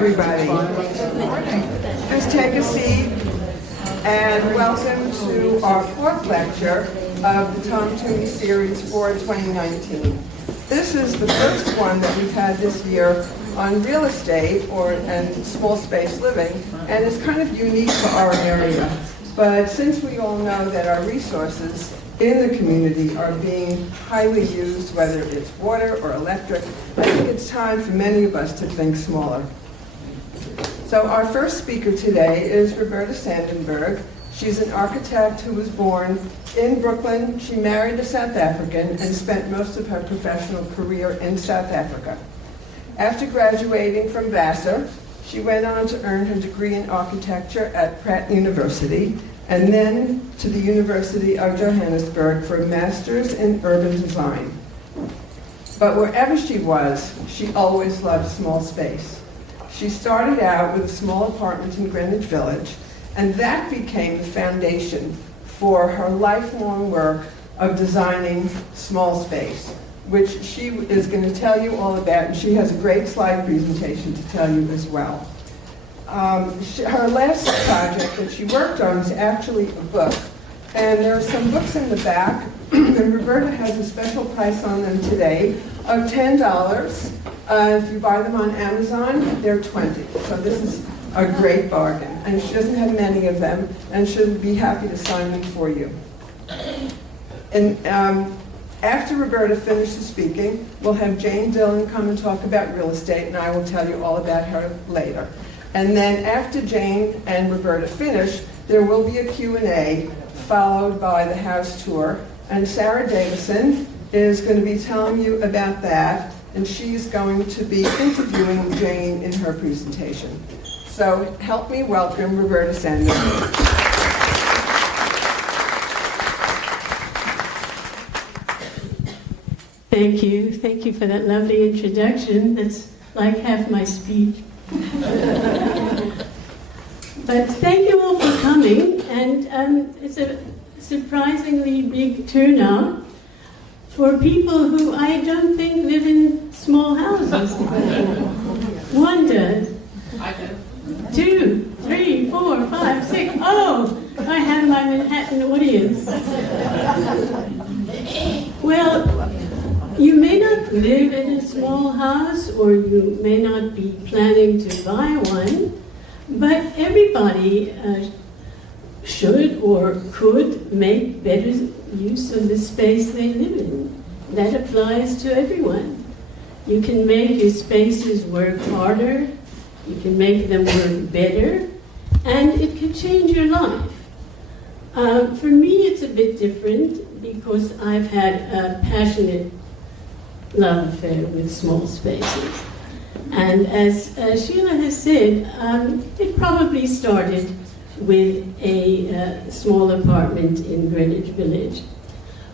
everybody. Just take a seat and welcome to our fourth lecture of the Tom Toomey series for 2019. This is the first one that we've had this year on real estate and small space living, and it's kind of unique for our area. But since we all know that our resources in the community are being highly used, whether it's water or electric, I think it's time for many of us to think smaller. So our first speaker today is Roberta Sandenbergh. She's an architect who was born in Brooklyn. She married a South African and spent most of her professional career in South Africa. After graduating from Vassar, she went on to earn her degree in architecture at Pratt University, and then to the University of Johannesburg for a master's in urban design. But wherever she was, she always loved small space. She started out with a small apartment in Greenwich Village, and that became the foundation for her lifelong work of designing small space, which she is going to tell you all about, and she has a great slide presentation to tell you as well. Her last project that she worked on is actually a book, and there are some books in the back, and Roberta has a special price on them today of $10. If you buy them on Amazon, they're $20. So this is a great bargain, and she doesn't have many of them, and she'll be happy to sign them for you. And after Roberta finishes speaking, we'll have Jane Dillon come and talk about real estate, and I will tell you all about her later. And then after Jane and Roberta finish, there will be a Q&A followed by the house tour. And Sarah Davison is going to be telling you about that, and she's going to be interviewing Jane in her presentation. So help me welcome Roberta Sandenbergh. Thank you. Thank you for that lovely introduction. That's like half my speech. But thank you all for coming, and it's a surprisingly big turnout for people who I don't think live in small houses. One does. I do. 2, 3, 4, 5, 6. Oh, I have my Manhattan audience. Well, you may not live in a small house, or you may not be planning to buy one, but everybody should or could make better use of the space they live in. That applies to everyone. You can make your spaces work harder, you can make them work better, and it can change your life. For me, it's a bit different because I've had a passionate love affair with small spaces. And as Sheila has said, it probably started with a small apartment in Greenwich Village.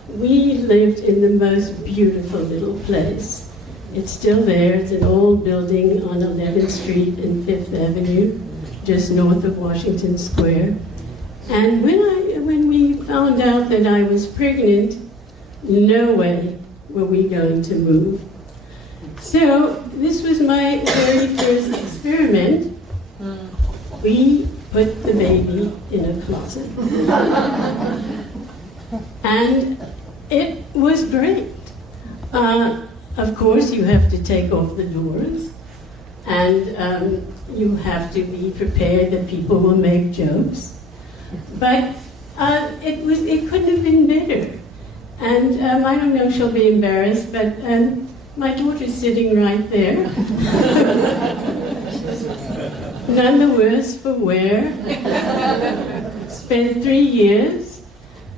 We lived in the most beautiful little place. It's still there. It's an old building on 11th Street and 5th Avenue, just north of Washington Square. And when we found out that I was pregnant, no way were we going to move. So this was my very first experiment. We put the baby in a closet. And it was great. Of course, you have to take off the doors, and you have to be prepared that people will make jokes. But it couldn't have been better. And I don't know if she'll be embarrassed, but my daughter's sitting right there. None the worse for wear. Spent 3 years.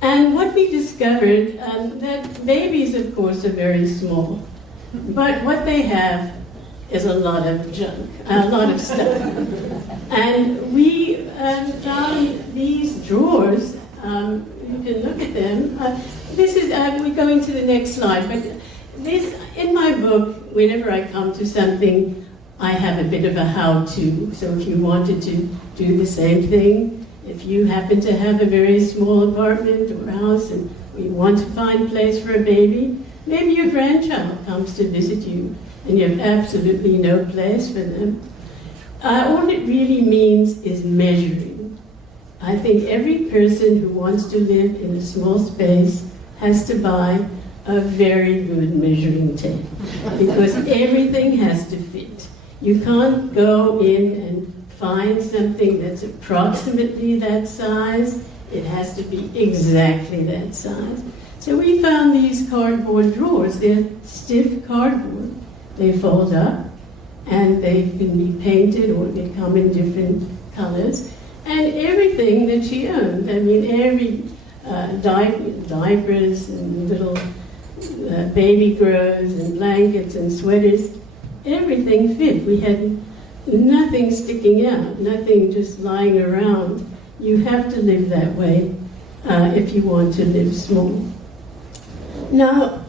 And what we discovered, that babies, of course, are very small. But what they have is a lot of junk, a lot of stuff. And we found these drawers. You can look at them. This is, we're going to the next slide, but this, in my book, whenever I come to something, I have a bit of a how-to. So if you wanted to do the same thing, if you happen to have a very small apartment or house and you want to find a place for a baby, maybe your grandchild comes to visit you and you have absolutely no place for them. All it really means is measuring. I think every person who wants to live in a small space has to buy a very good measuring tape because everything has to fit. You can't go in and find something that's approximately that size. It has to be exactly that size. So we found these cardboard drawers. They're stiff cardboard. They fold up and they can be painted or they come in different colors. And everything that she owned, I mean, every diapers and little baby grows and blankets and sweaters, everything fit. We had nothing sticking out, nothing just lying around. You have to live that way if you want to live small. Now,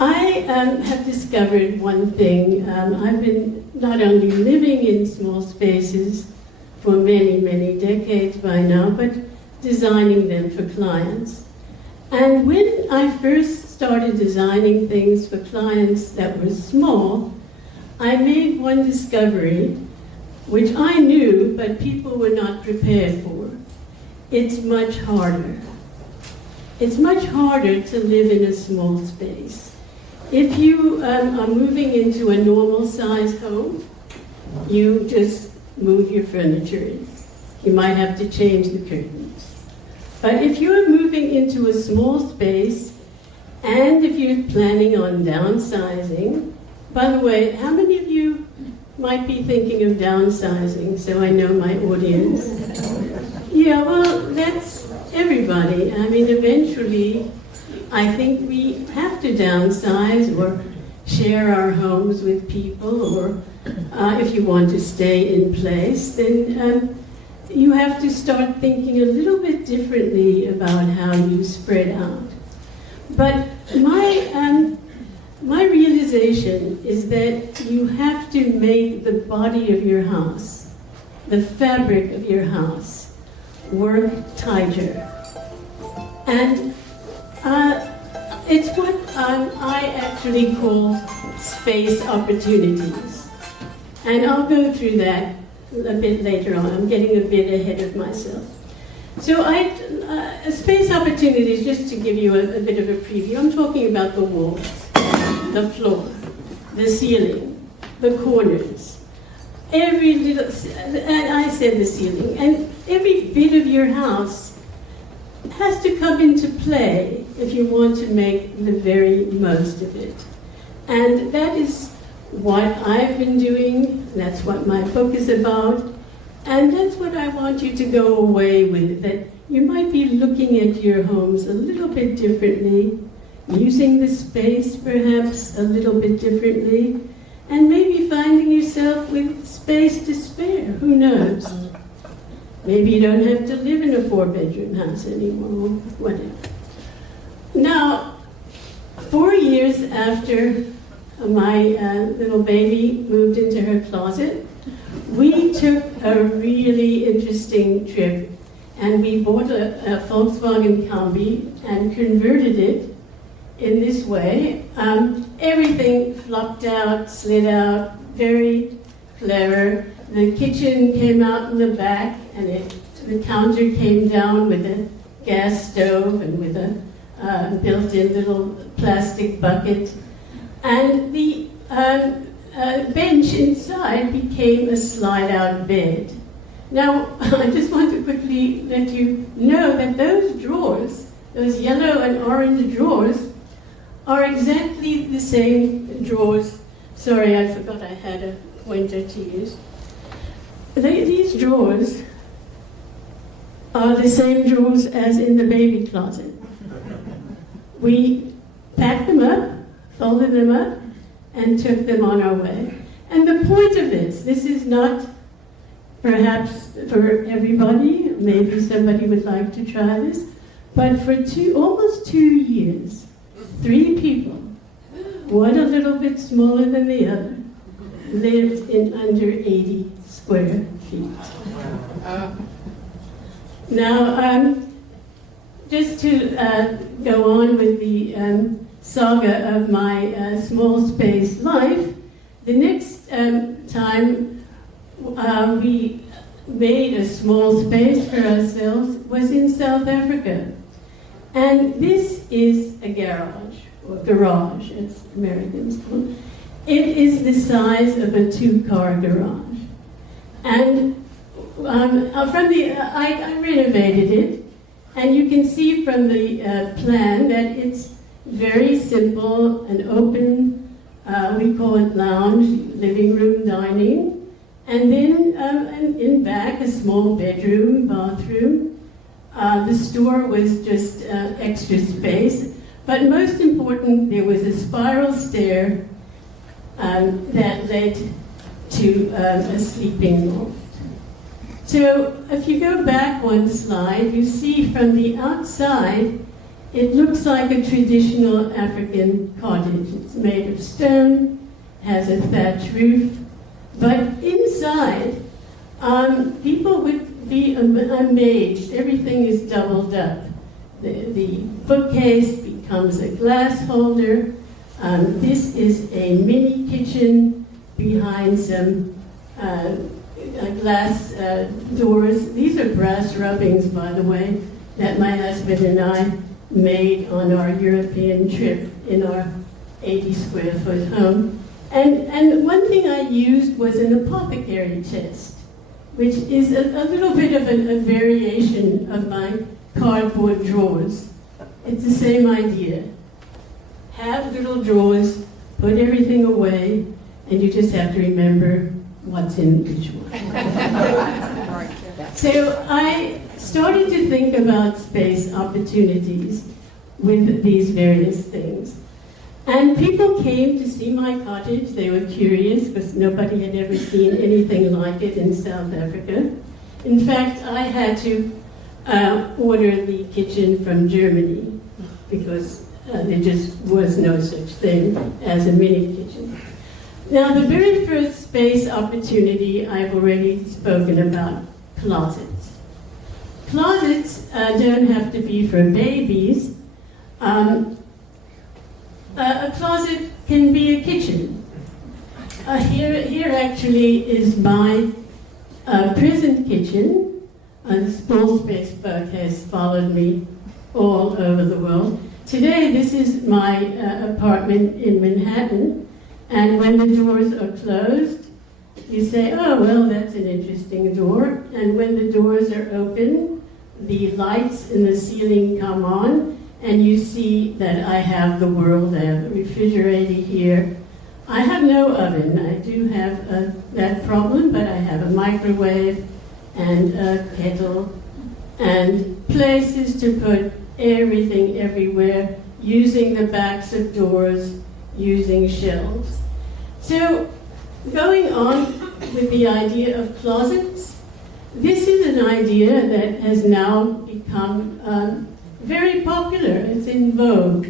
I have discovered one thing. I've been not only living in small spaces for many, many decades by now, but designing them for clients. And when I first started designing things for clients that were small, I made one discovery, which I knew, but people were not prepared for. It's much harder. It's much harder to live in a small space. If you are moving into a normal size home, you just move your furniture in. You might have to change the curtains. But if you're moving into a small space, and if you're planning on downsizing, by the way, how many of you might be thinking of downsizing, so I know my audience? Yeah, well, that's everybody. I mean, eventually, I think we have to downsize or share our homes with people, or if you want to stay in place, then you have to start thinking a little bit differently about how you spread out. But my realization is that you have to make the body of your house, the fabric of your house, work tighter. And it's what I actually call space opportunities. And I'll go through that a bit later on. I'm getting a bit ahead of myself. So space opportunities, just to give you a bit of a preview, I'm talking about the walls, the floor, the ceiling, the corners, every little, and I said the ceiling, and every bit of your house has to come into play if you want to make the very most of it. And that is what I've been doing, that's what my book is about, and that's what I want you to go away with, that you might be looking at your homes a little bit differently, using the space perhaps a little bit differently, and maybe finding yourself with space to spare, who knows? Maybe you don't have to live in a 4-bedroom house anymore, whatever. Now, 4 years after my little baby moved into her closet, we took a really interesting trip, and we bought a Volkswagen Combi and converted it in this way. Everything flopped out, slid out, very clever. The kitchen came out in the back, and the counter came down with a gas stove and with a built-in little plastic bucket. And the bench inside became a slide-out bed. Now, I just want to quickly let you know that those drawers, those yellow and orange drawers, are exactly the same drawers. Sorry, I forgot I had a pointer to use. These drawers are the same drawers as in the baby closet. We packed them up, folded them up, and took them on our way. And the point of this is not perhaps for everybody, maybe somebody would like to try this, but for almost 2 years, 3 people, one a little bit smaller than the other, lived in under 80 square feet. Now, just to go on with the saga of my small space life, the next time we made a small space for ourselves was in South Africa. And this is a garage, or garage, as Americans call it. It is the size of a 2-car garage. And I renovated it, and you can see from the plan that it's very simple, an open, we call it lounge, living room, dining, and then in back, a small bedroom, bathroom. The store was just extra space, but most important, there was a spiral stair that led to a sleeping loft. So if you go back one slide, you see from the outside, it looks like a traditional African cottage. It's made of stone, has a thatch roof, but inside, people would be amazed. Everything is doubled up. The bookcase becomes a glass holder. This is a mini kitchen behind some glass doors. These are brass rubbings, by the way, that my husband and I made on our European trip in our 80 square foot home. And one thing I used was an apothecary chest, which is a little bit of a variation of my cardboard drawers. It's the same idea. Have little drawers, put everything away, and you just have to remember what's in each one. So I started to think about space opportunities with these various things. And people came to see my cottage. They were curious because nobody had ever seen anything like it in South Africa. In fact, I had to order the kitchen from Germany because there just was no such thing as a mini kitchen. Now, the very first space opportunity I've already spoken about, closets. Closets don't have to be for babies. A closet can be a kitchen. Here actually is my prison kitchen. The Small Space Bug has followed me all over the world. Today, this is my apartment in Manhattan, and when the doors are closed, you say, oh, well, that's an interesting door. And when the doors are open, the lights in the ceiling come on, and you see that I have the world. I have a refrigerator here. I have no oven. I do have that problem, but I have a microwave and a kettle and places to put everything everywhere, using the backs of doors, using shelves. So going on with the idea of closets, this is an idea that has now become very popular. It's in vogue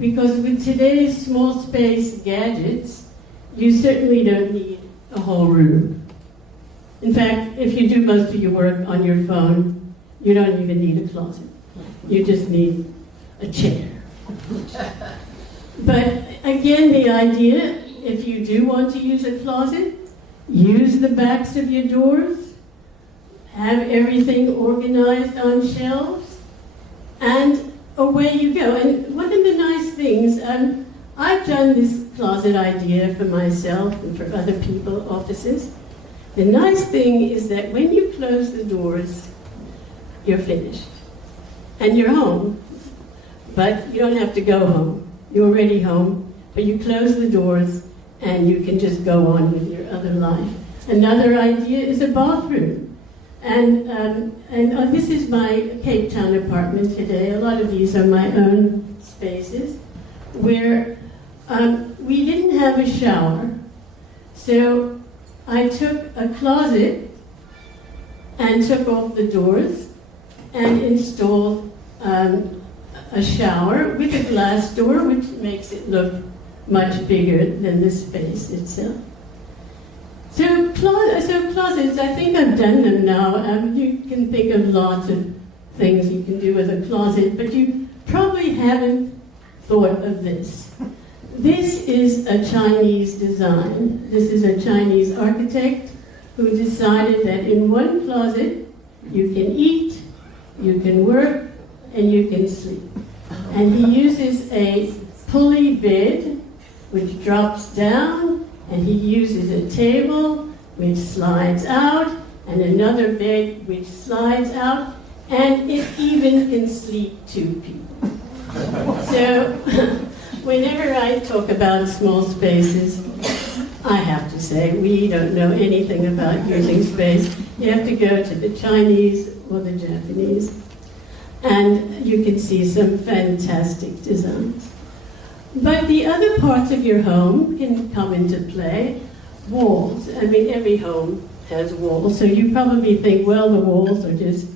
because with today's small space gadgets, you certainly don't need a whole room. In fact, if you do most of your work on your phone, you don't even need a closet. You just need a chair. But again, the idea, if you do want to use a closet, use the backs of your doors, have everything organized on shelves, and away you go. And one of the nice things, I've done this closet idea for myself and for other people, offices. The nice thing is that when you close the doors, you're finished. And you're home, but you don't have to go home. You're already home, but you close the doors and you can just go on with your other life. Another idea is a bathroom. And this is my Cape Town apartment today. A lot of these are my own spaces where we didn't have a shower. So I took a closet and took off the doors and installed a shower with a glass door, which makes it look much bigger than the space itself. So closets, I think I've done them now. You can think of lots of things you can do with a closet, but you probably haven't thought of this. This is a Chinese design. This is a Chinese architect who decided that in one closet you can eat, you can work, and you can sleep. And he uses a pulley bed which drops down, and he uses a table which slides out, and another bed which slides out, and it even can sleep two people. So whenever I talk about small spaces, I have to say we don't know anything about using space. You have to go to the Chinese or the Japanese, and you can see some fantastic designs. But the other parts of your home can come into play. Walls. I mean, every home has walls, so you probably think, well, the walls are just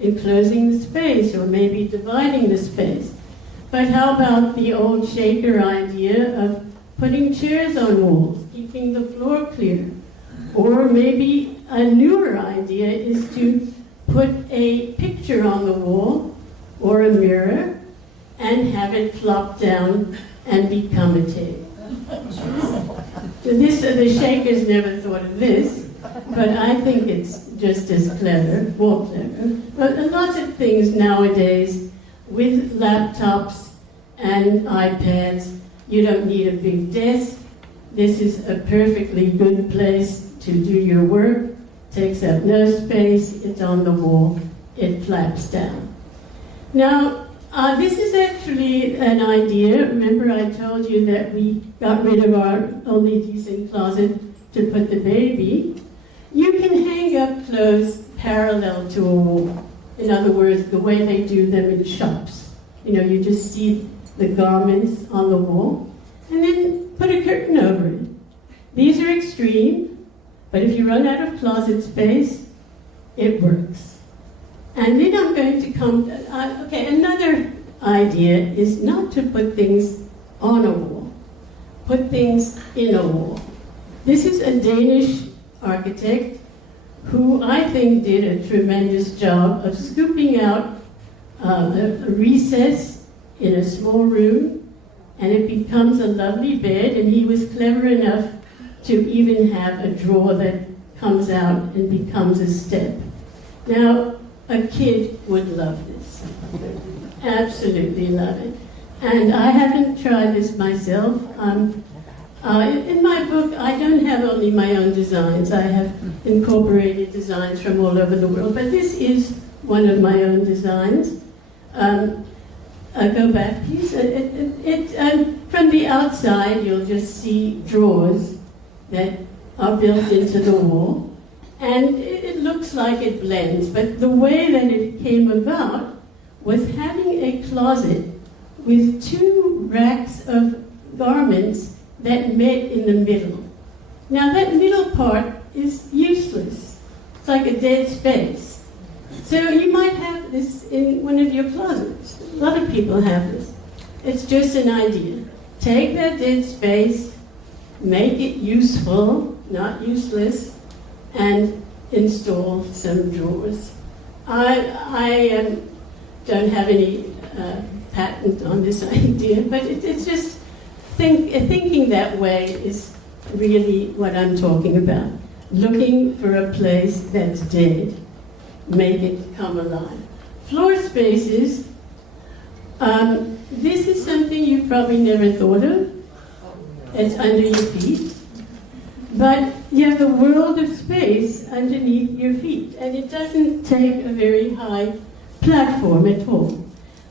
enclosing the space or maybe dividing the space. But how about the old Shaker idea of putting chairs on walls, keeping the floor clear? Or maybe a newer idea is to put a picture on the wall or a mirror and have it flop down and become a table. The Shakers never thought of this, but I think it's just as clever, more clever. But lots of things nowadays with laptops and iPads, you don't need a big desk. This is a perfectly good place to do your work. Takes up no space, it's on the wall, it flaps down. Now, this is actually an idea. Remember I told you that we got rid of our only decent closet to put the baby. You can hang up clothes parallel to a wall. In other words, the way they do them in shops. You know, you just see the garments on the wall and then put a curtain over it. These are extreme, but if you run out of closet space, it works. And then I'm going to come, another idea is not to put things on a wall, put things in a wall. This is a Danish architect who I think did a tremendous job of scooping out a recess in a small room, and it becomes a lovely bed, and he was clever enough to even have a drawer that comes out and becomes a step. Now, a kid would love this. Absolutely love it. And I haven't tried this myself. In my book, I don't have only my own designs. I have incorporated designs from all over the world. But this is one of my own designs. Go back, please. From the outside, you'll just see drawers that are built into the wall. And it looks like it blends, but the way that it came about was having a closet with two racks of garments that met in the middle. Now that middle part is useless. It's like a dead space. So you might have this in one of your closets. A lot of people have this. It's just an idea. Take that dead space, make it useful, not useless, and install some drawers. I don't have any patent on this idea, but it's just thinking that way is really what I'm talking about. Looking for a place that's dead, make it come alive. Floor spaces, this is something you've probably never thought of. It's under your feet. But you have the world of space underneath your feet, and it doesn't take a very high platform at all.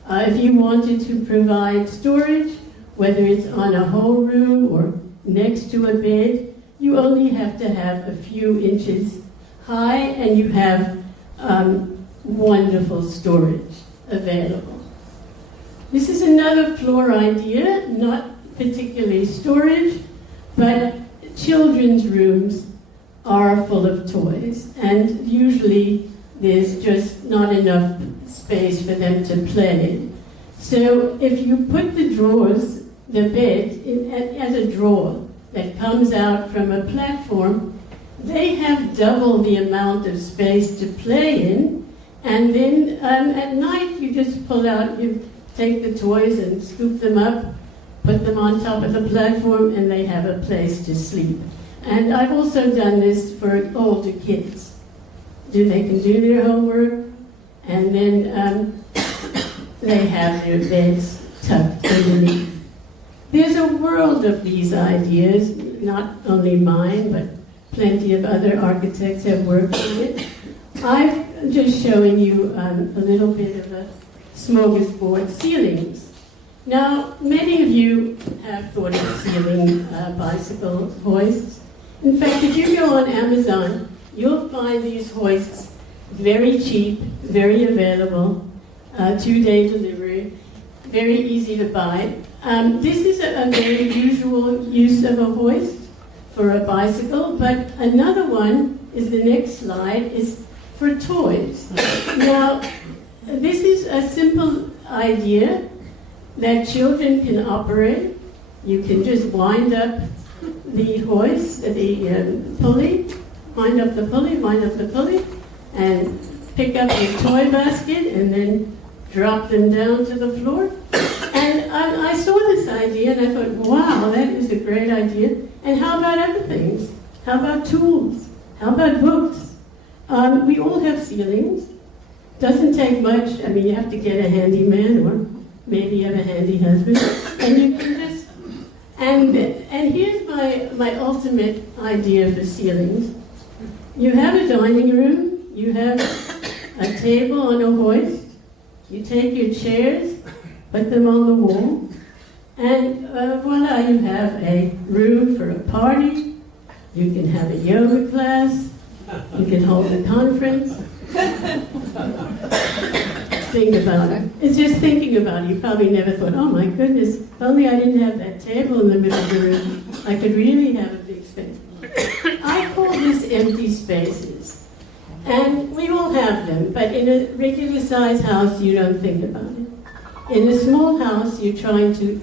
If you wanted to provide storage, whether it's on a whole room or next to a bed, you only have to have a few inches high, and you have wonderful storage available. This is another floor idea, not particularly storage, but children's rooms are full of toys, and usually there's just not enough space for them to play. So if you put the drawers, the bed, as a drawer that comes out from a platform, they have double the amount of space to play in, and then at night you just pull out, you take the toys and scoop them up, put them on top of the platform, and they have a place to sleep. And I've also done this for older kids. They can do their homework, and then they have their beds tucked underneath. There's a world of these ideas, not only mine, but plenty of other architects have worked on it. I'm just showing you a little bit of a smorgasbord ceilings. Now, many of you have thought of ceiling bicycle hoists. In fact, if you go on Amazon, you'll find these hoists very cheap, very available, 2-day delivery, very easy to buy. This is a very usual use of a hoist for a bicycle, but another one is the next slide, is for toys. Now, this is a simple idea that children can operate. You can just wind up the hoist, the pulley, wind up the pulley, and pick up your toy basket and then drop them down to the floor. And I saw this idea and I thought, wow, that is a great idea. And how about other things? How about tools? How about books? We all have ceilings. Doesn't take much. I mean, you have to get a handyman, or maybe you have a handy husband, and you can just. And here's my ultimate idea for ceilings. You have a dining room. You have a table on a hoist. You take your chairs, put them on the wall, and voila, you have a room for a party. You can have a yoga class. You can hold a conference. Think about it. It's just thinking about it. You probably never thought, oh my goodness, if only I didn't have that table in the middle of the room, I could really have a big space. I call this empty spaces. And we all have them, but in a regular sized house, you don't think about it. In a small house, you're trying to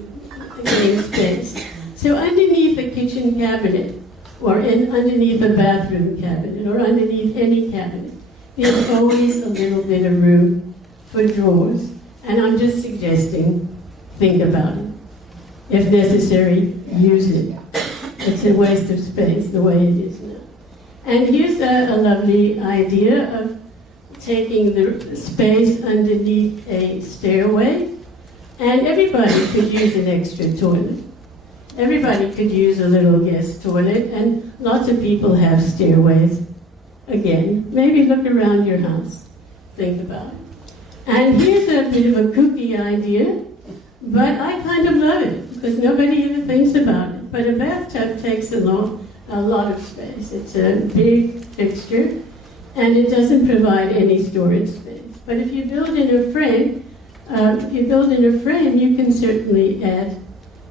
gain space. So underneath a kitchen cabinet, or underneath a bathroom cabinet, or underneath any cabinet, there's always a little bit of room for drawers. And I'm just suggesting, think about it. If necessary, use it. It's a waste of space the way it is now. And here's a lovely idea of taking the space underneath a stairway, and everybody could use an extra toilet. Everybody could use a little guest toilet, and lots of people have stairways. Again, maybe look around your house, think about it. And here's a bit of a kooky idea, but I kind of love it, because nobody ever thinks about it. But a bathtub takes a lot of space. It's a big fixture, and it doesn't provide any storage space. But if you build in a frame, you can certainly add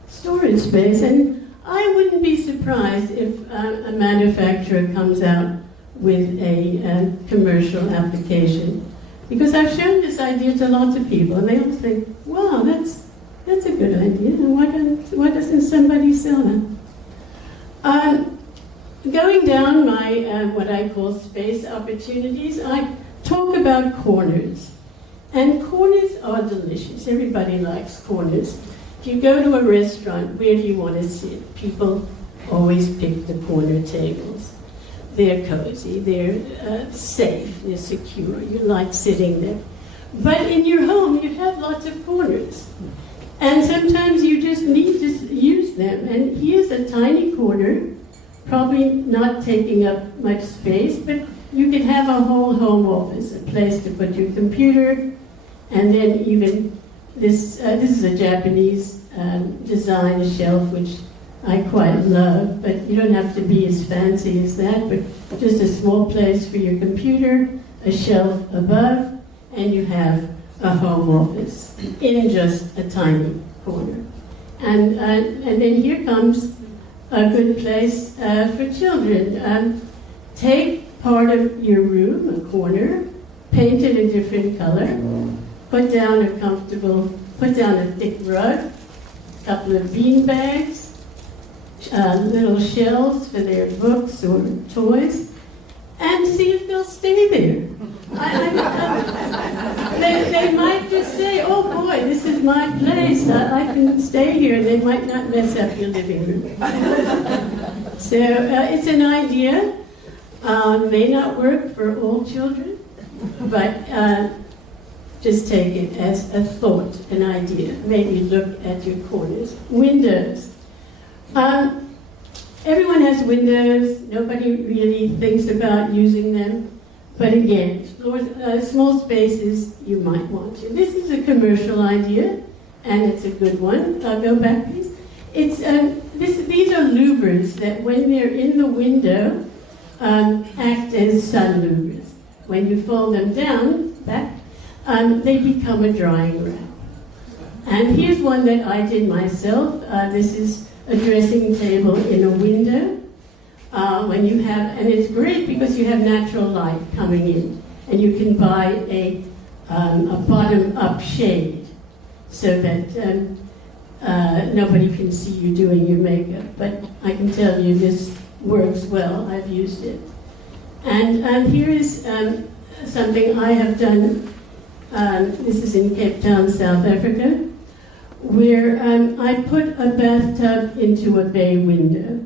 storage space. And I wouldn't be surprised if a manufacturer comes out with a commercial application, because I've shown this idea to lots of people, and they all think, "Wow, that's a good idea. Why doesn't somebody sell that?" Going down my what I call space opportunities, I talk about corners. And corners are delicious. Everybody likes corners. If you go to a restaurant, where do you want to sit? People always pick the corner tables. They're cozy, they're safe, they're secure. You like sitting there. But in your home, you have lots of corners. And sometimes you just need to use them. And here's a tiny corner, probably not taking up much space, but you could have a whole home office, a place to put your computer, and then even this is a Japanese design, a shelf, which I quite love, but you don't have to be as fancy as that, but just a small place for your computer, a shelf above, and you have a home office in just a tiny corner. And then here comes a good place for children. Take part of your room, a corner, paint it a different color, put down a thick rug, a couple of bean bags, little shelves for their books or toys, and see if they'll stay there. They might just say, "Oh boy, this is my place. I can stay here. They might not mess up your living room. So it's an idea. May not work for all children, but just take it as a thought, an idea. Maybe look at your corners. Windows. Everyone has windows. Nobody really thinks about using them. But again, small spaces, you might want to. This is a commercial idea, and it's a good one. Go back, please. These are louvers that, when they're in the window, act as sun louvers. When you fold them down, back, they become a drying rack. And here's one that I did myself. This is a dressing table in a window. When you have, and it's great because you have natural light coming in, and you can buy a bottom-up shade so that nobody can see you doing your makeup. But I can tell you this works well. I've used it. And here is something I have done. This is in Cape Town, South Africa, where I put a bathtub into a bay window.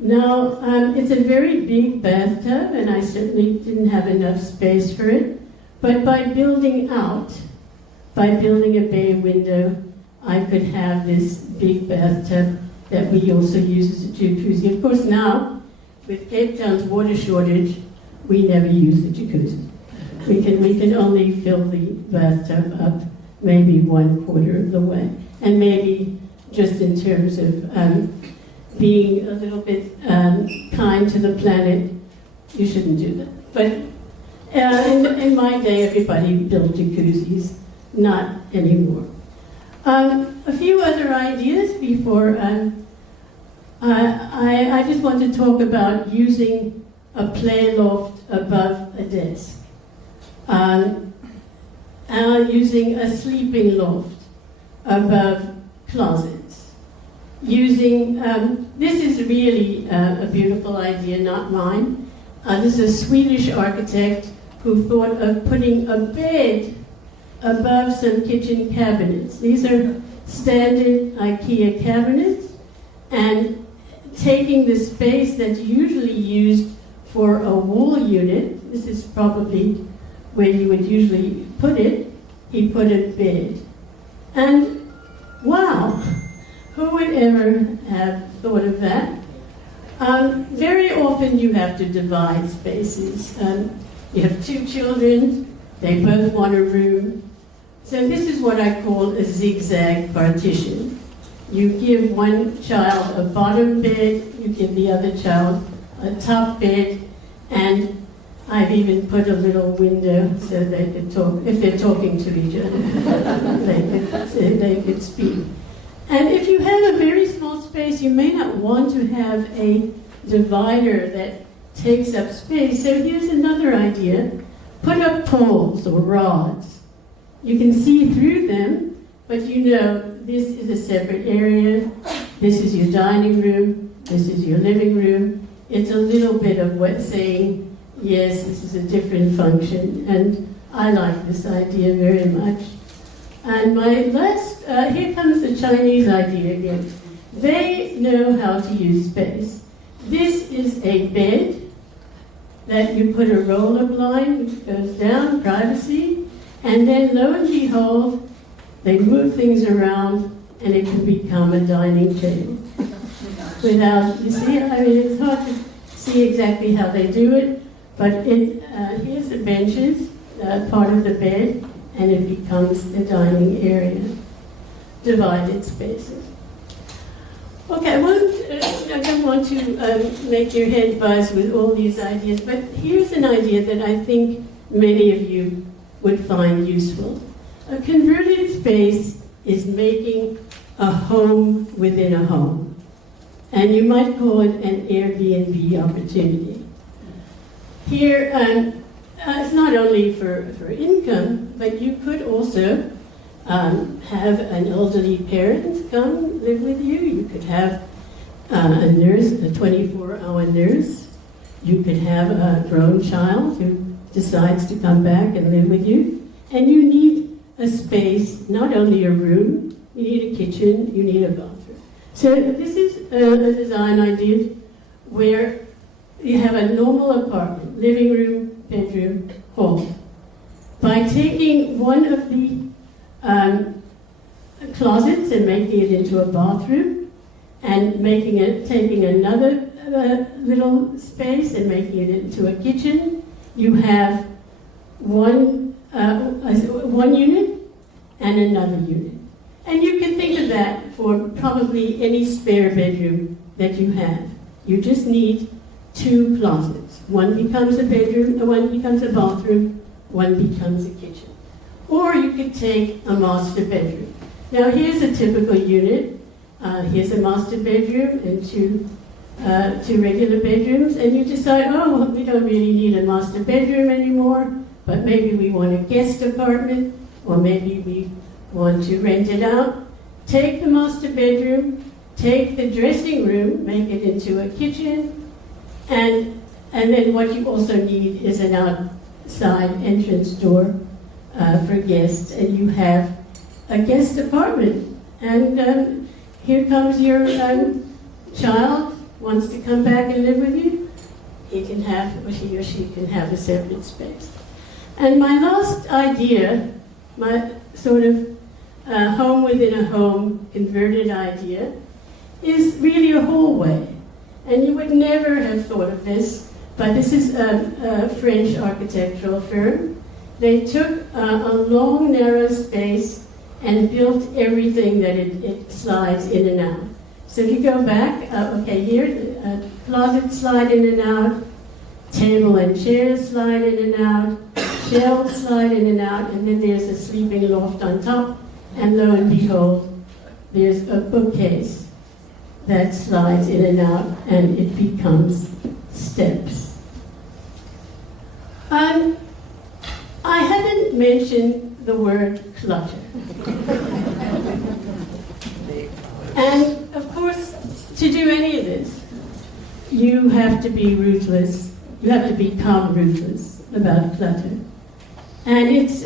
Now, it's a very big bathtub, and I certainly didn't have enough space for it. But by building out, by building a bay window, I could have this big bathtub that we also use as a jacuzzi. Of course, now, with Cape Town's water shortage, we never use the jacuzzi. We can only fill the bathtub up maybe 1/4 of the way. And maybe just in terms of being a little bit kind to the planet, you shouldn't do that. But in my day, everybody built jacuzzis, not anymore. A few other ideas before I just want to talk about using a play loft above a desk. Using a sleeping loft above closets. Using, this is really a beautiful idea, not mine. This is a Swedish architect who thought of putting a bed above some kitchen cabinets. These are standard IKEA cabinets, and taking the space that's usually used for a wall unit, this is probably where you would usually put it, he put a bed. And wow, who would ever have thought of that? Very often you have to divide spaces. You have 2 children, they both want a room. So this is what I call a zigzag partition. You give one child a bottom bed, you give the other child a top bed, and I've even put a little window so they could talk, if they're talking to each other, they could speak. And if you have a very small space, you may not want to have a divider that takes up space. So here's another idea. Put up poles or rods. You can see through them, but you know this is a separate area. This is your dining room. This is your living room. It's a little bit of what saying, yes, this is a different function, and I like this idea very much. And my last, here comes the Chinese idea again. They know how to use space. This is a bed that you put a roller blind, which goes down, privacy, and then lo and behold, they move things around, and it can become a dining table. Without, you see, I mean, it's hard to see exactly how they do it, but here's the benches, part of the bed, and it becomes a dining area. Divided spaces. Okay, I don't want to make your head buzz with all these ideas, but here's an idea that I think many of you would find useful. A converted space is making a home within a home. And you might call it an Airbnb opportunity. Here, it's not only for income, but you could also have an elderly parent come live with you. You could have a nurse, a 24-hour nurse. You could have a grown child who decides to come back and live with you. And you need a space, not only a room, you need a kitchen, you need a bathroom. So this is a design I did where you have a normal apartment, living room, bedroom, hall. By taking one of the closets and making it into a bathroom, and taking another little space and making it into a kitchen, you have one unit and another unit. And you can think of that for probably any spare bedroom that you have. You just need two closets. One becomes a bedroom, one becomes a bathroom, one becomes a kitchen. Or you could take a master bedroom. Now here's a typical unit. Here's a master bedroom and two regular bedrooms, and you decide, oh, we don't really need a master bedroom anymore, but maybe we want a guest apartment, or maybe we want to rent it out. Take the master bedroom, take the dressing room, make it into a kitchen, and then what you also need is an outside entrance door for guests, and you have a guest apartment. And here comes your child, wants to come back and live with you. He can have, or he or she can have a separate space. And my last idea, my sort of home within a home converted idea, is really a hallway. And you would never have thought of this, but this is a French architectural firm. They took a long, narrow space and built everything that it slides in and out. So if you go back, okay, here, closet slide in and out, table and chairs slide in and out, shelves slide in and out, and then there's a sleeping loft on top, and lo and behold, there's a bookcase that slides in and out, and it becomes steps. I haven't mentioned the word clutter. And of course, to do any of this, you have to be ruthless. You have to become ruthless about clutter. And it's,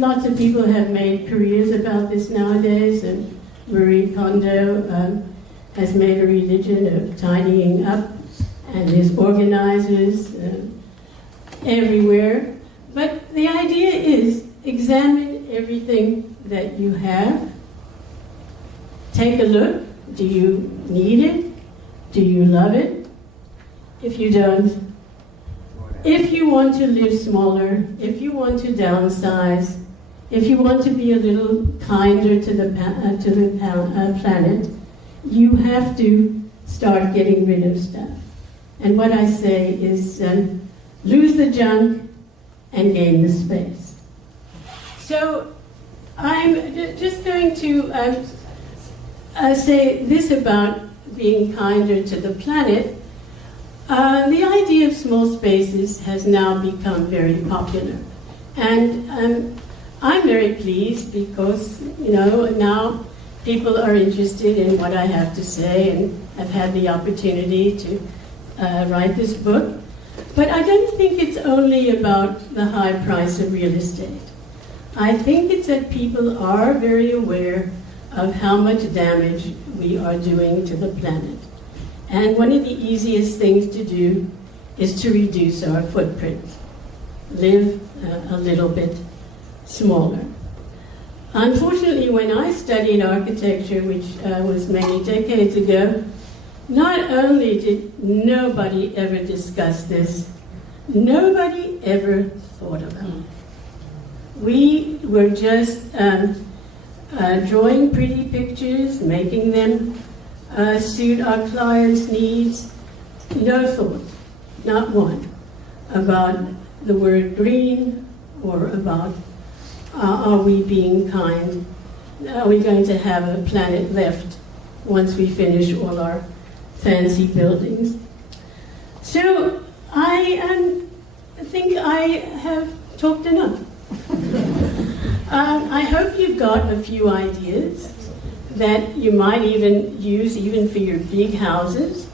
lots of people have made careers about this nowadays, and Marie Kondo has made a religion of tidying up, and there's organizers everywhere. But the idea is examine everything that you have. Take a look. Do you need it? Do you love it? If you don't, if you want to live smaller, if you want to downsize, if you want to be a little kinder to the planet, you have to start getting rid of stuff. And what I say is lose the junk and gain the space. So I'm just going to say this about being kinder to the planet. The idea of small spaces has now become very popular. And I'm very pleased because, now people are interested in what I have to say, and I've had the opportunity to write this book. But I don't think it's only about the high price of real estate. I think it's that people are very aware of how much damage we are doing to the planet. And one of the easiest things to do is to reduce our footprint, live a little bit smaller. Unfortunately, when I studied architecture, which was many decades ago, not only did nobody ever discuss this, nobody ever thought about it. We were just drawing pretty pictures, making them suit our clients' needs. No thought, not one, about the word green or about are we being kind? Are we going to have a planet left once we finish all our fancy buildings? So I think I have talked enough. I hope you've got a few ideas that you might even use even for your big houses.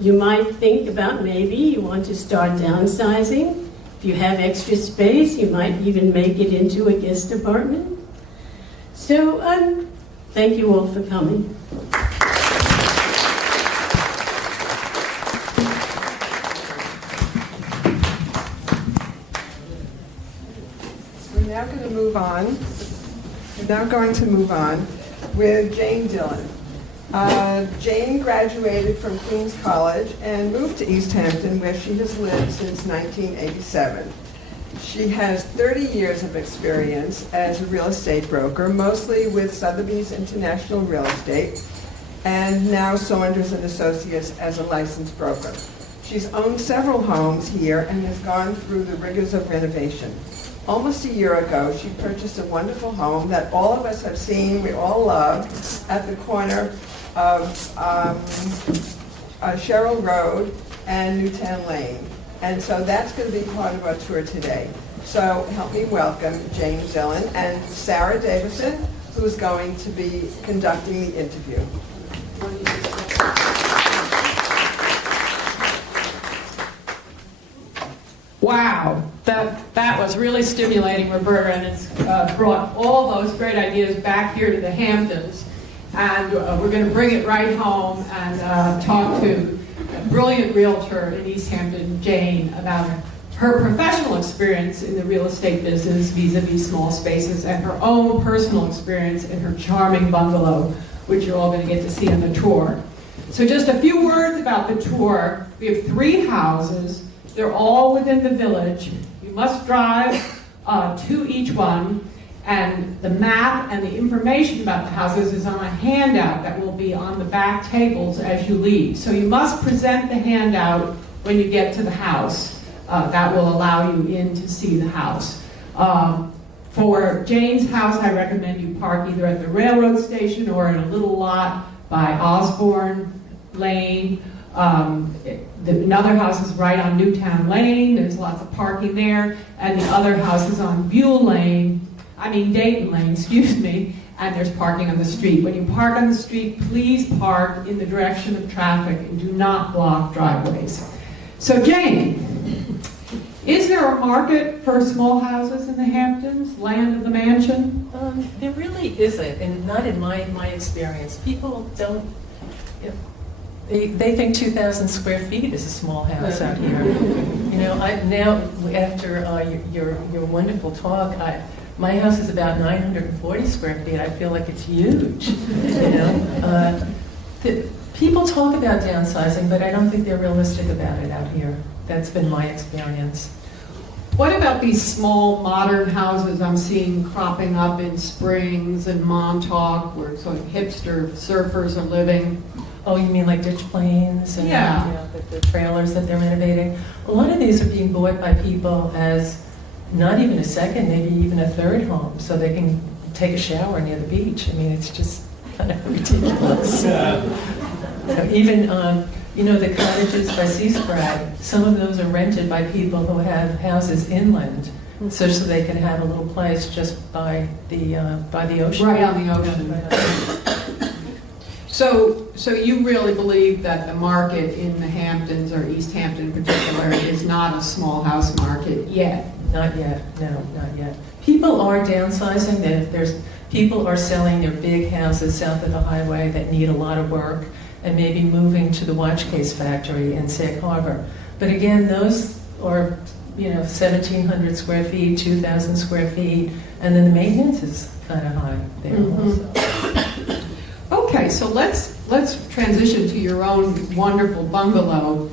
You might think about maybe you want to start downsizing. If you have extra space, you might even make it into a guest apartment. So thank you all for coming. We're now going to move on. We're now going to move on with Jane Dillon. Jane graduated from Queens College and moved to East Hampton, where she has lived since 1987. She has 30 years of experience as a real estate broker, mostly with Sotheby's International Real Estate, and now Saunders and Associates as a licensed broker. She's owned several homes here and has gone through the rigors of renovation. Almost a year ago, she purchased a wonderful home that all of us have seen, we all love, at the corner of Sherrill Road and Newtown Lane. And so that's going to be part of our tour today. So help me welcome Jane Dillon and Sarah Davison, who is going to be conducting the interview. Wow, that was really stimulating, Roberta, and it's brought all those great ideas back here to the Hamptons. And we're going to bring it right home and talk to a brilliant realtor in East Hampton, Jane, about her professional experience in the real estate business vis-a-vis small spaces and her own personal experience in her charming bungalow, which you're all going to get to see on the tour. So just a few words about the tour. We have 3 houses. They're all within the village. You must drive to each one, and the map and the information about the houses is on a handout that will be on the back tables as you leave. So you must present the handout when you get to the house. That will allow you in to see the house. For Jane's house, I recommend you park either at the railroad station or in a little lot by Osborne Lane. Another house is right on Newtown Lane. There's lots of parking there. And the other house is on Dayton Lane, excuse me, and there's parking on the street. When you park on the street, please park in the direction of traffic and do not block driveways. So Jane, is there a market for small houses in the Hamptons, land of the mansion? There really isn't, and not in my experience. People don't, they think 2,000 square feet is a small house out here. Now after your wonderful talk, my house is about 940 square feet. I feel like it's huge. People talk about downsizing, but I don't think they're realistic about it out here. That's been my experience. What about these small modern houses I'm seeing cropping up in Springs and Montauk, where sort of hipster surfers are living? Oh, you mean like ditch planes and the trailers that they're renovating? A lot of these are being bought by people as not even a second, maybe even a third home, so they can take a shower near the beach. I mean, it's just kind of ridiculous. Even the cottages by Pratt, some of those are rented by people who have houses inland, so they can have a little place just by the ocean. Right on the ocean. So you really believe that the market in the Hamptons, or East Hampton in particular, is not a small house market yet? Not yet. No, not yet. People are downsizing. People are selling their big houses south of the highway that need a lot of work, and maybe moving to the watch case factory in Sag Harbor. But again, those are 1,700 square feet, 2,000 square feet, and then the maintenance is kind of high there also. Okay, so let's transition to your own wonderful bungalow.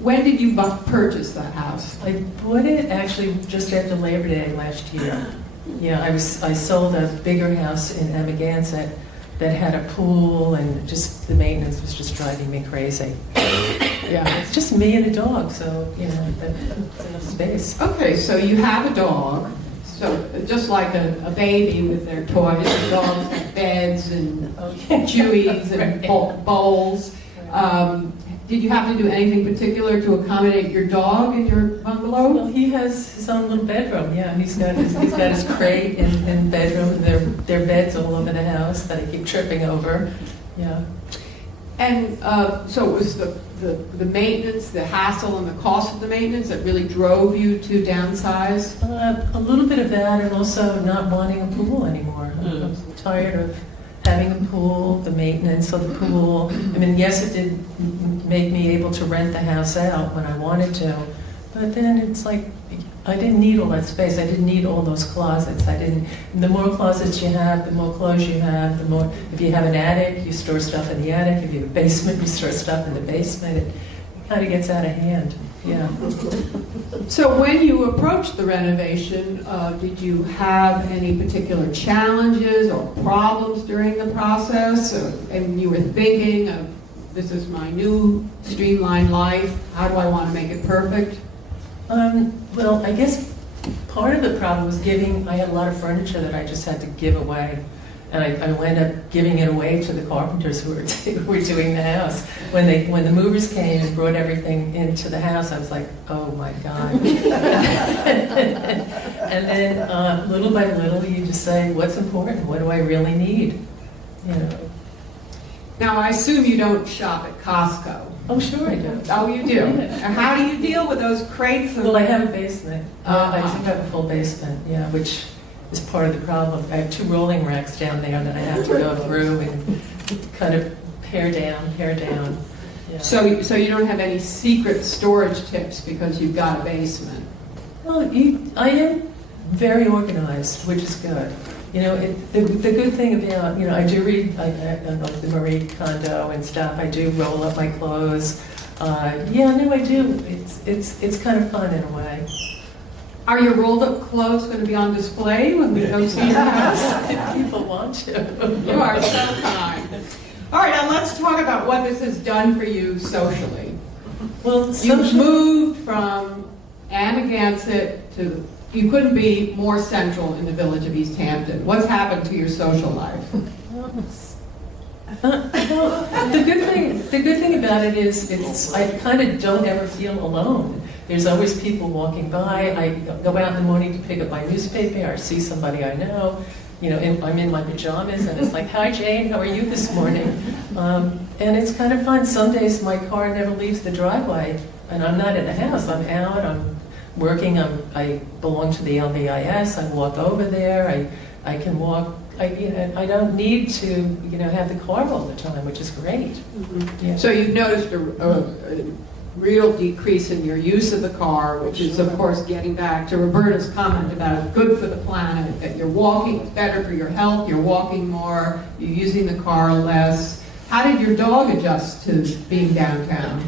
When did you purchase that house? I bought it actually just after Labor Day last year. Yeah, I sold a bigger house in Amagansett that had a pool, and just the maintenance was just driving me crazy. Yeah, it's just me and a dog, so that's enough space. Okay, so you have a dog. So just like a baby with their toys, the dogs have beds and chewies and bowls. Did you have to do anything particular to accommodate your dog in your bungalow? Well, he has his own little bedroom. Yeah, he's got his crate in bedroom. There are beds all over the house that I keep tripping over. Yeah. And so it was the maintenance, the hassle, and the cost of the maintenance that really drove you to downsize? A little bit of that, and also not wanting a pool anymore. I'm tired of having a pool, the maintenance of the pool. I mean, yes, it did make me able to rent the house out when I wanted to, but then it's like, I didn't need all that space. I didn't need all those closets. The more closets you have, the more clothes you have, the more, if you have an attic, you store stuff in the attic. If you have a basement, you store stuff in the basement. It kind of gets out of hand, yeah. So when you approached the renovation, did you have any particular challenges or problems during the process? And you were thinking of, this is my new streamlined life, how do I want to make it perfect? Well, I guess part of the problem was I had a lot of furniture that I just had to give away. And I wound up giving it away to the carpenters who were doing the house. When the movers came and brought everything into the house, I was like, oh my God. And then little by little, you just say, what's important? What do I really need? You know. Now, I assume you don't shop at Costco. Oh, sure I do. Oh, you do? And how do you deal with those crates? Well, I have a basement. I do have a full basement, yeah, which is part of the problem. I have 2 rolling racks down there that I have to go through and kind of pare down. Yeah. So you don't have any secret storage tips because you've got a basement? Well, I am very organized, which is good. You know, the good thing about, you know, I do read, I the Marie Kondo and stuff. I do roll up my clothes. Yeah, no, I do. It's kind of fun in a way. Are your rolled up clothes going to be on display when we go see your house? If people want to. You are so kind. All right, now let's talk about what this has done for you socially. Well, You've moved from Amagansett to, you couldn't be more central in the village of East Hampton. What's happened to your social life? Well, the good thing about it is I kind of don't ever feel alone. There's always people walking by. I go out in the morning to pick up my newspaper. I see somebody I know. You know, I'm in my pajamas, and it's like, "Hi, Jane. How are you this morning?" And it's kind of fun. Some days my car never leaves the driveway, and I'm not in the house. I'm out. I'm working. I belong to the LVIS. I walk over there. I can walk. I don't need to, have the car all the time, which is great. Mm-hmm. Yeah. So you've noticed a real decrease in your use of the car, which is, of course, getting back to Roberta's comment about it's good for the planet, that you're walking, it's better for your health, you're walking more, you're using the car less. How did your dog adjust to being downtown?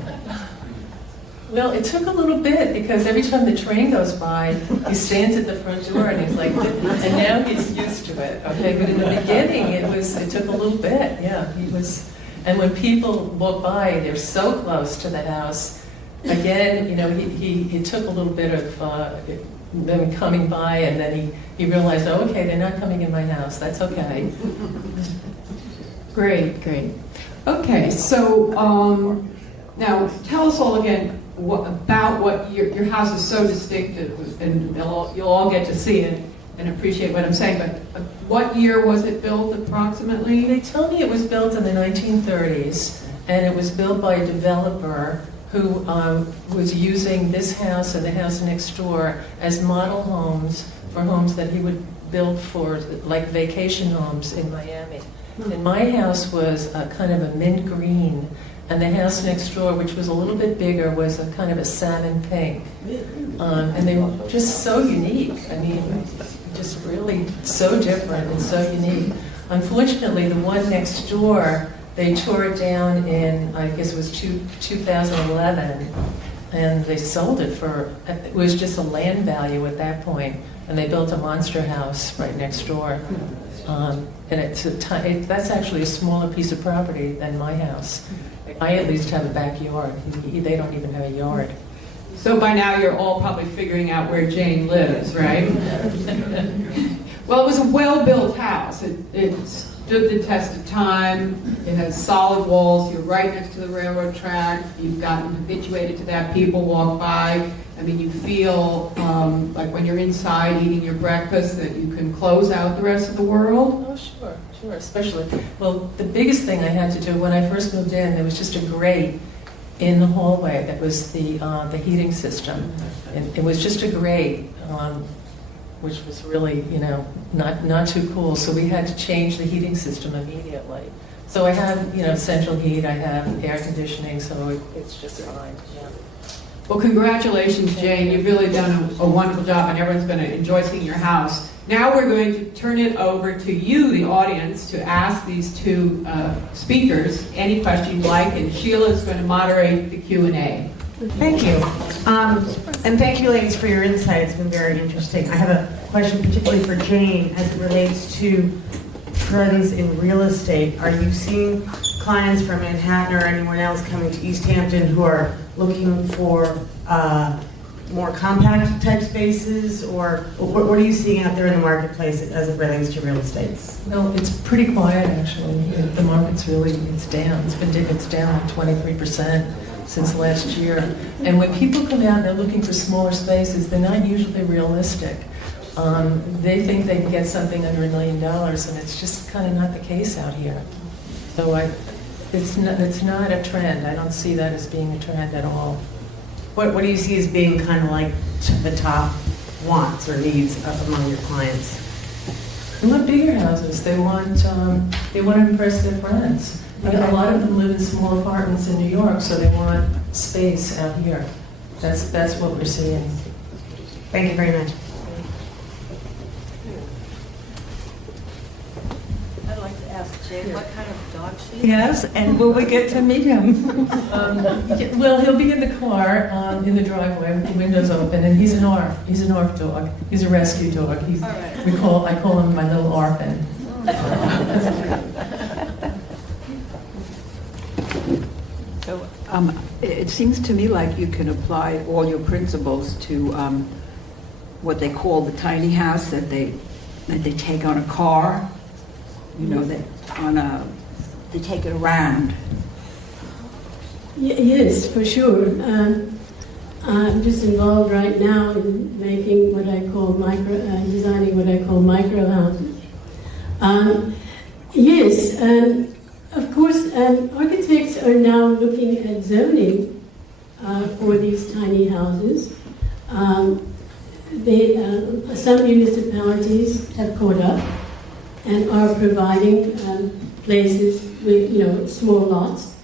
Well, it took a little bit, because every time the train goes by, he stands at the front door and he's like, and now he's used to it, okay? But in the beginning, it took a little bit, yeah. And when people walk by, they're so close to the house. Again, he took a little bit of them coming by, and then he realized, oh, okay, they're not coming in my house. That's okay. Great. Okay, so now tell us all again about what your house is so distinctive, and you'll all get to see it and appreciate what I'm saying, but what year was it built approximately? They tell me it was built in the 1930s, and it was built by a developer who was using this house and the house next door as model homes for homes that he would build for, like, vacation homes in Miami. And my house was kind of a mint green, and the house next door, which was a little bit bigger, was a kind of a salmon pink. And they were just so unique. I mean, just really so different and so unique. Unfortunately, the one next door, they tore it down in, I guess it was 2011, and they sold it for, it was just a land value at that point, and they built a monster house right next door. And that's actually a smaller piece of property than my house. I at least have a backyard. They don't even have a yard. So by now you're all probably figuring out where Jane lives, right? Well, it was a well-built house. It stood the test of time. It has solid walls. You're right next to the railroad track. You've gotten habituated to that. People walk by. I mean, you feel like when you're inside eating your breakfast that you can close out the rest of the world. Oh, sure. Sure, especially, well, the biggest thing I had to do when I first moved in, there was just a grate in the hallway that was the heating system. And it was just a grate, which was really, not too cool. So we had to change the heating system immediately. So I have, central heat, I have air conditioning, so it's just fine, yeah. Well, congratulations, Jane. You've really done a wonderful job, and everyone's going to enjoy seeing your house. Now we're going to turn it over to you, the audience, to ask these two speakers any question you like, and Sheila is going to moderate the Q&A. Thank you. And thank you, ladies, for your insight. It's been very interesting. I have a question particularly for Jane as it relates to trends in real estate. Are you seeing clients from Manhattan or anyone else coming to East Hampton who are looking for more compact type spaces, or what are you seeing out there in the marketplace as it relates to real estate? No, it's pretty quiet actually. The market's really, it's down. It's down 23% since last year. And when people come out and they're looking for smaller spaces, they're not usually realistic. They think they can get something under $1 million, and it's just kind of not the case out here. So it's not a trend. I don't see that as being a trend at all. What do you see as being kind of like the top wants or needs among your clients? They want bigger houses. They want to impress their friends. A lot of them live in small apartments in New York, so they want space out here. That's what we're seeing. Thank you very much. I'd like to ask Jane what kind of dog she has, and will we get to meet him? Well, he'll be in the car in the driveway with the windows open, and he's an ARF. He's an ARF dog. He's a rescue dog. I call him my little orphan. So it seems to me like you can apply all your principles to what they call the tiny house that they take on a car. They take it around. Yes, for sure. I'm just involved right now in making what I call designing what I call micro houses. Yes, of course, architects are now looking at zoning for these tiny houses. Some municipalities have caught up and are providing places with, small lots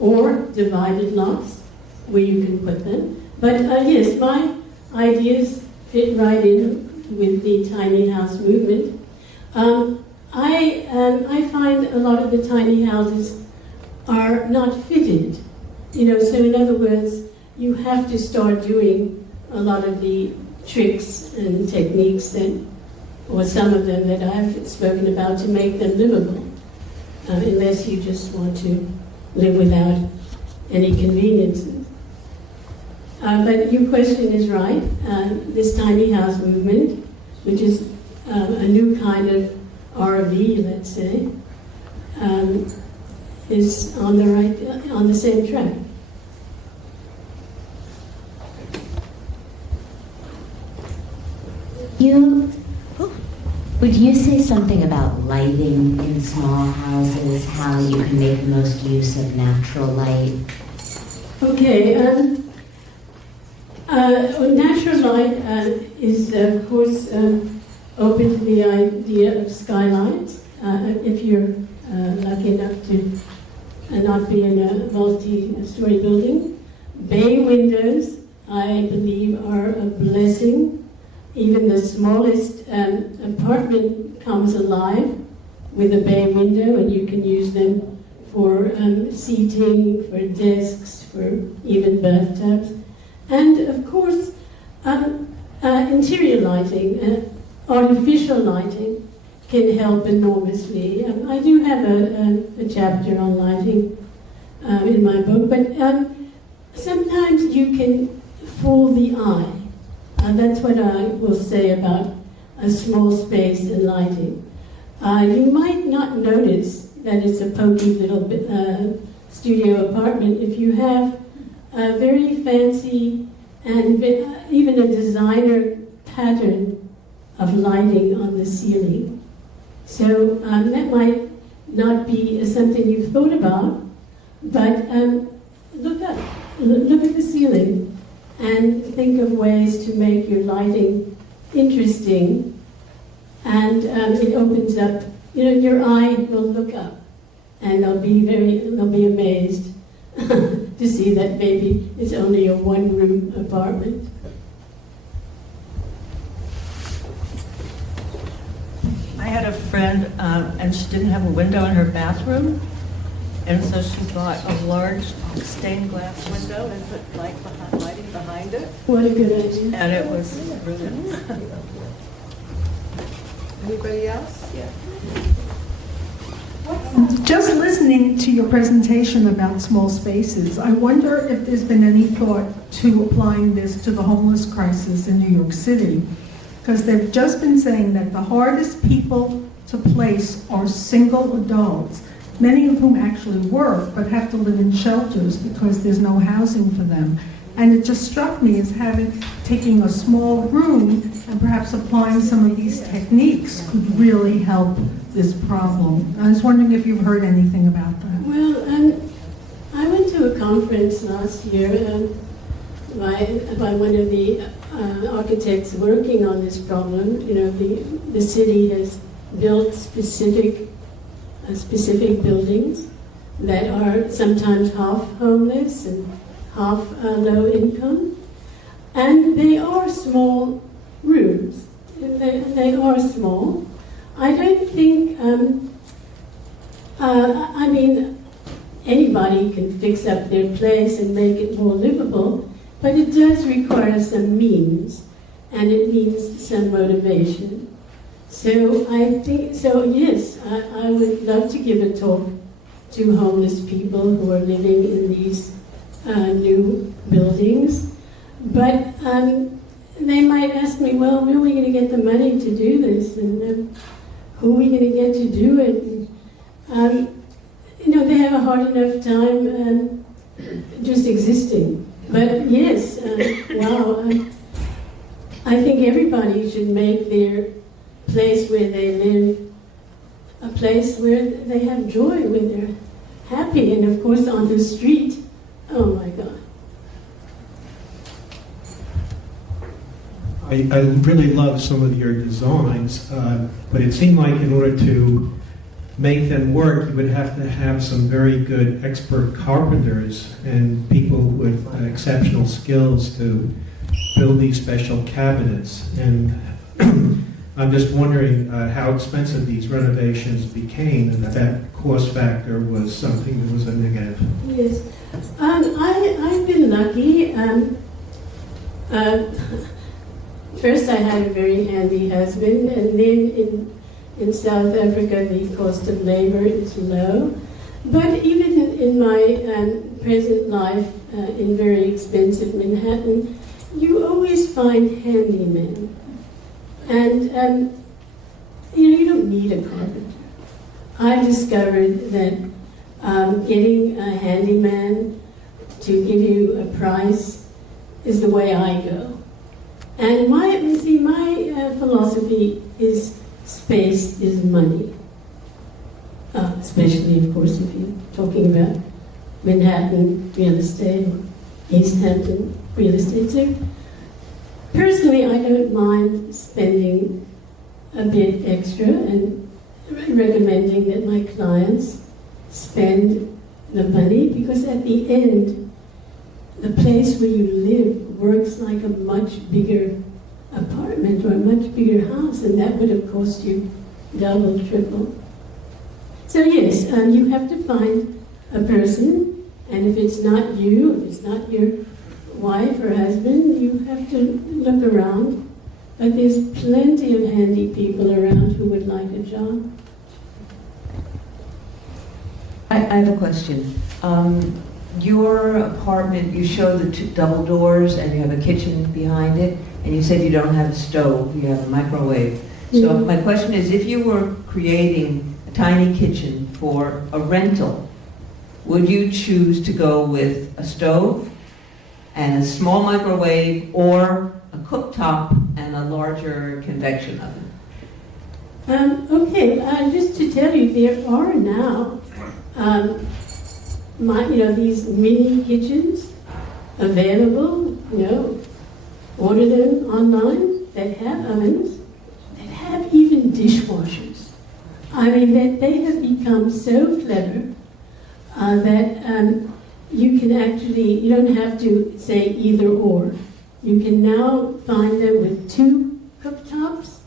or divided lots where you can put them. But yes, my ideas fit right in with the tiny house movement. I find a lot of the tiny houses are not fitted. So in other words, you have to start doing a lot of the tricks and techniques or some of them that I've spoken about to make them livable, unless you just want to live without any conveniences. But your question is right. This tiny house movement, which is a new kind of RV, let's say, is on the same track. Would you say something about lighting in small houses, how you can make the most use of natural light? Okay, natural light is, of course, open to the idea of skylights. If you're lucky enough to not be in a multi-story building. Bay windows, I believe, are a blessing. Even the smallest apartment comes alive with a bay window, and you can use them for seating, for desks, for even bathtubs. And of course, interior lighting, artificial lighting can help enormously. I do have a chapter on lighting in my book, but sometimes you can fool the eye. That's what I will say about a small space and lighting. You might not notice that it's a pokey little studio apartment if you have a very fancy and even a designer pattern of lighting on the ceiling. So that might not be something you've thought about, but look up, look at the ceiling, and think of ways to make your lighting interesting, and it opens up, your eye will look up, and they'll be amazed to see that maybe it's only a one-room apartment. I had a friend, and she didn't have a window in her bathroom, and so she bought a large stained glass window and put lighting behind it, What a good idea. and it was brilliant. Anybody else? Yeah. Just listening to your presentation about small spaces, I wonder if there's been any thought to applying this to the homeless crisis in New York City. Because they've just been saying that the hardest people to place are single adults, many of whom actually work but have to live in shelters because there's no housing for them. And it just struck me as taking a small room and perhaps applying some of these techniques could really help this problem. I was wondering if you've heard anything about that. Well, I went to a conference last year by one of the architects working on this problem. The city has built specific buildings that are sometimes half homeless and half low income, and they are small rooms. They are small. I don't think. I mean, anybody can fix up their place and make it more livable. But it does require some means, and it needs some motivation. So I think, yes, I would love to give a talk to homeless people who are living in these new buildings. But they might ask me, well, where are we going to get the money to do this? And who are we going to get to do it? And, they have a hard enough time just existing. But yes, I think everybody should make their place where they live a place where they have joy, where they're happy. And of course, on the street, oh my God. I really love some of your designs, but it seemed like in order to make them work, you would have to have some very good expert carpenters and people with exceptional skills to build these special cabinets. And I'm just wondering how expensive these renovations became, and that cost factor was something that was a negative. Yes. I've been lucky. First, I had a very handy husband, and then in South Africa, the cost of labor is low. But even in my present life in very expensive Manhattan, you always find handymen. And, you don't need a carpenter. I discovered that getting a handyman to give you a price is the way I go. And my philosophy is space is money. Especially, of course, if you're talking about Manhattan real estate or East Hampton real estate. So personally, I don't mind spending a bit extra and recommending that my clients spend the money, because at the end, the place where you live works like a much bigger apartment or a much bigger house, and that would have cost you double, triple. So yes, you have to find a person, and if it's not you, if it's not your wife or husband, you have to look around. But there's plenty of handy people around who would like a job. I have a question. Your apartment, you show the two double doors and you have a kitchen behind it, and you said you don't have a stove, you have a microwave. So my question is, if you were creating a tiny kitchen for a rental, would you choose to go with a stove and a small microwave, or a cooktop and a larger convection oven? Okay, just to tell you, there are now, these mini kitchens available. Order them online. They have ovens. They have even dishwashers. I mean, they have become so clever that you can actually, you don't have to say either or. You can now find them with 2 cooktops,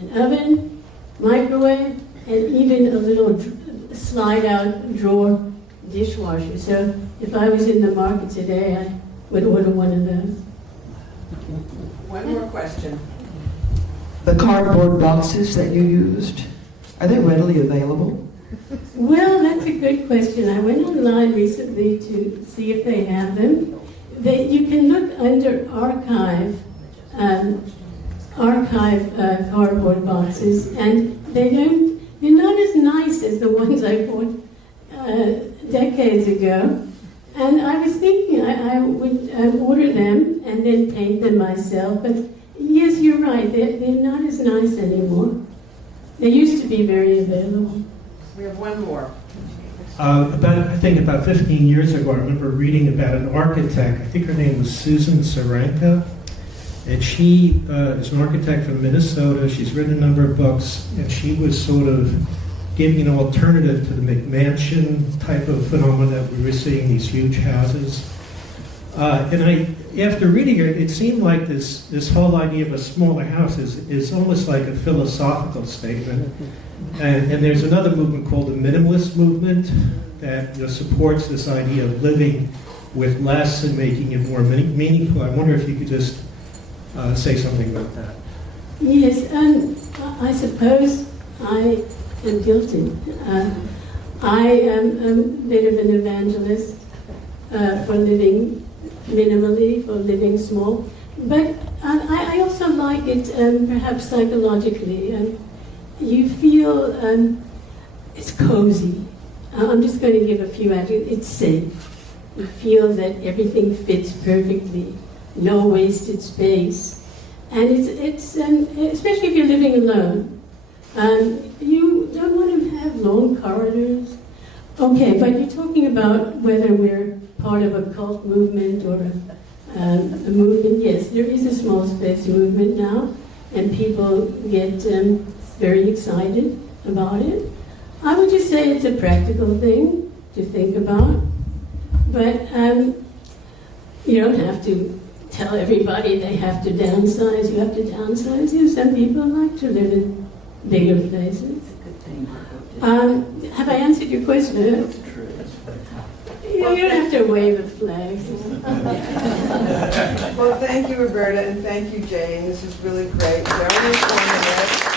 an oven, microwave, and even a little slide-out drawer dishwasher. So if I was in the market today, I would order one of those. One more question. The cardboard boxes that you used, are they readily available? Well, that's a good question. I went online recently to see if they have them. You can look under archive cardboard boxes, and they're not as nice as the ones I bought decades ago. And I was thinking I would order them and then paint them myself. But yes, you're right. They're not as nice anymore. They used to be very available. We have one more. I think about 15 years ago, I remember reading about an architect. I think her name was Susan Saranka. And she is an architect from Minnesota. She's written a number of books. And she was sort of giving an alternative to the McMansion type of phenomenon that we were seeing, these huge houses. After reading it, it seemed like this whole idea of a smaller house is almost like a philosophical statement. And there's another movement called the minimalist movement that supports this idea of living with less and making it more meaningful. I wonder if you could just say something about that. Yes, I suppose I am guilty. I am a bit of an evangelist for living minimally, for living small. But I also like it perhaps psychologically. You feel it's cozy. I'm just going to give a few adjectives. It's safe. You feel that everything fits perfectly, no wasted space. And it's especially if you're living alone. You don't want to have long corridors. Okay, but you're talking about whether we're part of a cult movement or a movement. Yes, there is a small space movement now, and people get very excited about it. I would just say it's a practical thing to think about, but you don't have to tell everybody they have to downsize. You have to downsize. Some people like to live in bigger places. Have I answered your question? You don't have to wave a flag. Well, thank you, Roberta, and thank you, Jane. This is really great. Very informative.